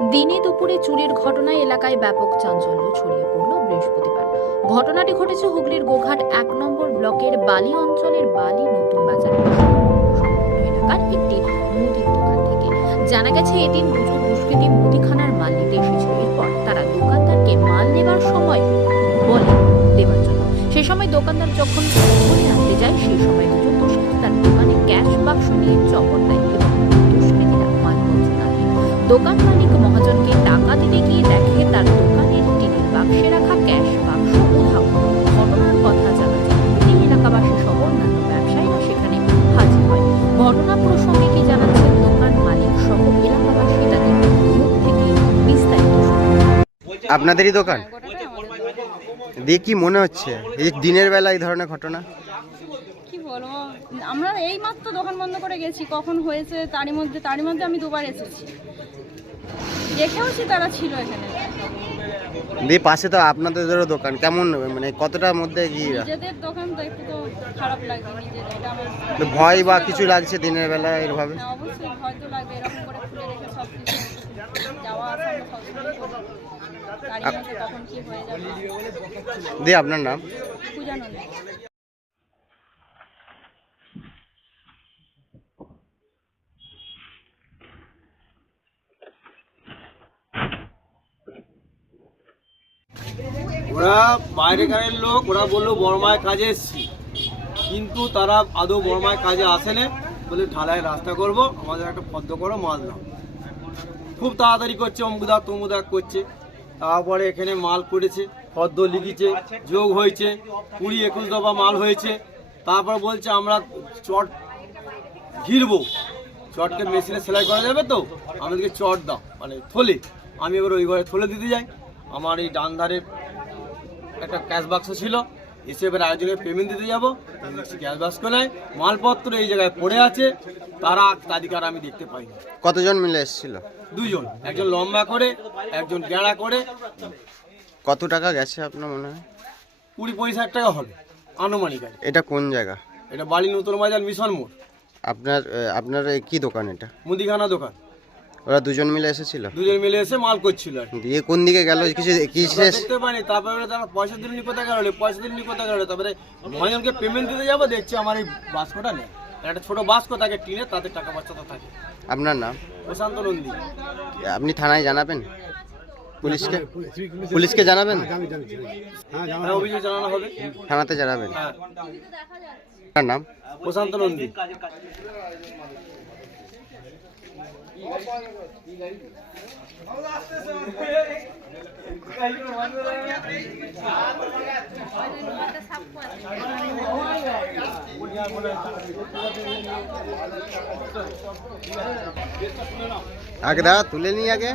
দিনে দুপুরে চুরির ঘটনায় এলাকায় ব্যাপক চাঞ্চল্য ছড়িয়ে পড়ল বৃহস্পতিবার। ঘটনাটি ঘটেছে হুগলির গোঘাট এক নম্বর ব্লকের বালি অঞ্চলের বালি নতুন বাজার। এলাকার একটি মুদির দোকান থেকে। জানা গেছে, এদিন দুজন দুষ্কৃতী মুদিখানার মাল নিতে এসেছিল। এরপর তারা দোকানদারকে মাল নেবার সময় বলে দেওয়ার জন্য। সে সময় দোকানদার যখন ধরে আনতে যায় সেই সময় দুজন দুষ্কৃতী তার দোকানে ক্যাশ বাক্স নিয়ে চপর দেয় এবং দুষ্কৃতীরা মাল পৌঁছে দোকান মালিক আপনাদেরই দোকান? দিয়ে কি মনে হচ্ছে। এই দিনের বেলা এই ধরনের ঘটনা? কি বলব? আমরা এই মাত্র দোকান বন্ধ করে গেছি। কখন হয়েছে তারই মধ্যে তারই মধ্যে আমি দুবার এসেছি। দেখেওছি তারা ছিল এখানে। দিয়ে পাশে তো আপনাদেরও দোকান। কেমন মানে কতটার মধ্যে কি? নিজেদের দোকান তো একটু তো খারাপ লাগে নিজের এটা আমার ভয় বা কিছু লাগছে দিনের বেলা এরভাবে? অবশ্যই ভয় তো লাগবে। এরকম করে খুলে রেখে সব কিছু যাওয়া আসা দিয়ে আপনার নাম? ওরা বাইরেকারের লোক, ওরা বলল বর্মায় কাজে এসছি। কিন্তু তারা আদৌ বর্মায় কাজে আসেনে বলে ঢালাই রাস্তা করব, আমাদের একটা পদ্ম করো মাল খুব তাড়াতাড়ি করছে অমুদা তমুদা করছে। তারপরে এখানে মাল করেছে পদ্ম লিখেছে, যোগ হয়েছে, কুড়ি একুশ দফা মাল হয়েছে। তারপর বলছে আমরা চট ঘিরবো। চটকে মেশিনে সেলাই করা যাবে তো? আমাদেরকে চট দাও মানে থলে। আমি এবার ওই ঘরে থলে দিতে যাই। আমার এই ডান ধারে একটা ক্যাশ বাক্স ছিল। এসে এবার আয়োজনে পেমেন্ট দিতে যাব। ক্যাশ বাক্স নেয় মালপত্র এই জায়গায় পড়ে আছে। তারা তাদেরকে আর আমি দেখতে পাইনি। কতজন মিলে এসেছিল? দুজন। একজন লম্বা করে একজন গেঁড়া করে। কত টাকা গেছে আপনার মনে হয়? কুড়ি পঁচিশ হাজার টাকা হবে আনুমানিক আর কি। এটা কোন জায়গা? এটা বালি নতুন বাজার মিশন মোড়। আপনার আহ, আপনার কি দোকান এটা? মুদিখানা দোকান। ওরা দুজন মিলে এসেছিল? দুজন মিলে এসে মাল করছিল আর কি। দিয়ে কোন দিকে গেল? কিছু কি আমরা দেখতে পাইনি তারপরে তারা পয়সা দিলেন কোথায় গেল পয়সা দিলেন কোথায় গেল তারপরে মহাজনকে পেমেন্ট দিতে যাব দেখছি আমার এই বাস্কটা নেই। একটা ছোট বাস্ক থাকে টিনে তাতে টাকা বাচ্চাটা থাকে। আপনার নাম? প্রশান্ত নন্দী। আপনি থানায় জানাবেন? পুলিশকে? পুলিশকে জানাবেন? হ্যাঁ অভিযোগ জানানো হবে। থানাতে জানাবেন। হ্যাঁ। আপনার নাম? প্রশান্ত নন্দী। আগে দাদা তুলে নিই আগে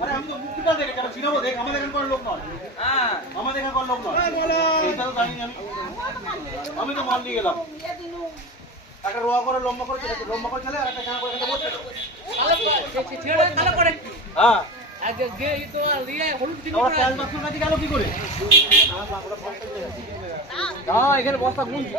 আরে আমি তো মুখটা দেখে কেন চিনাবো দেখ আমাদের এখানকার লোক নয়। হ্যাঁ। আমাদের এখানকার লোক নয়। এইটা তো জানি আমি। আমি তো মাল নিয়ে গেলাম। একটা রোয়া করে লম্বা করে লম্বা করে ছেলে আর একটা করে এখানে বসে। হ্যাঁ। ওরা তেল মাখুর কাছে গেল কি করে? হ্যাঁ, এখানে বস্তা গুনছে।